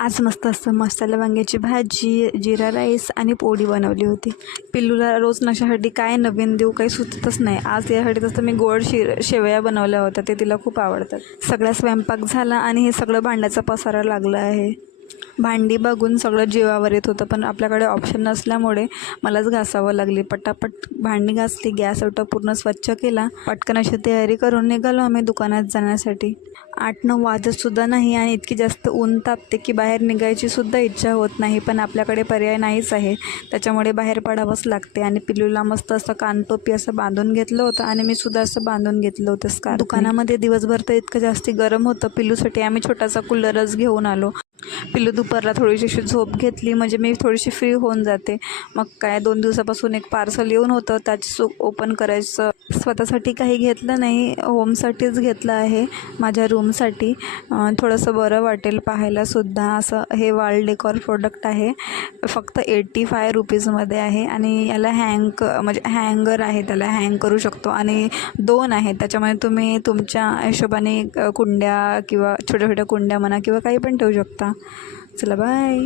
आज मस्त असं मसाला वांग्याची भाजी, जिरा राईस आणि पोळी बनवली होती. पिल्लूला रोज नाश्त्यासाठी काय नवीन देऊ काही सुचतच नाही. आज यासाठी तसं मी गोड शेवया बनवल्या होत्या, ते तिला खूप आवडतात. सगळा स्वयंपाक झाला आणि हे सगळं भांड्याचा पसारा लागला आहे. भांडी बघून सगळं जीवावर येत होतं, पण आपल्याकडे ऑप्शन नसल्यामुळे मलाच घासावं लागली. पटापट भांडी घासली, गॅस ओटा पूर्ण स्वच्छ केला. पटकन अशी तयारी करून निघालो आम्ही दुकानात जाण्यासाठी. 8-9 वाजतसुद्धा नाही आणि इतकी जास्त ऊन तापते की बाहेर निघायची सुद्धा इच्छा होत नाही, पण आपल्याकडे पर्याय नाहीच आहे. त्याच्यामुळे बाहेर पडावंच लागते. आणि पिल्लूला मस्त असं कानटोपी असं बांधून घेतलं होतं आणि मी सुद्धा असं बांधून घेतलं होतं स्कार्फ. दुकानामध्ये दिवसभर तर इतकं जास्ती गरम होतं. पिल्लूसाठी आम्ही छोटासा कूलरच घेऊन आलो. पिल्लू दुपारला थोडीशी झोप घेतली म्हणजे मी थोडीशी फ्री होऊन जाते. मग काय 2 दिवसापासून एक पार्सल येऊन होतं, त्याची ओपन करायचं. स्वतःसाठी काही घेतलं नाही, होमसाठीच घेतलं आहे, माझ्या रूमसाठी. थोडंसं बरं वाटेल पाहायलासुद्धा. असं हे वॉल डेकॉर प्रोडक्ट आहे, फक्त 85 रुपीजमध्ये आहे. आणि याला हँगर आहे, त्याला हँग करू शकतो. आणि 2 आहेत, त्याच्यामध्ये तुम्ही तुमच्या हिशोबाने कुंड्या किंवा छोट्या छोट्या कुंड्या म्हणा किंवा काही पण ठेवू शकता. चला बाय.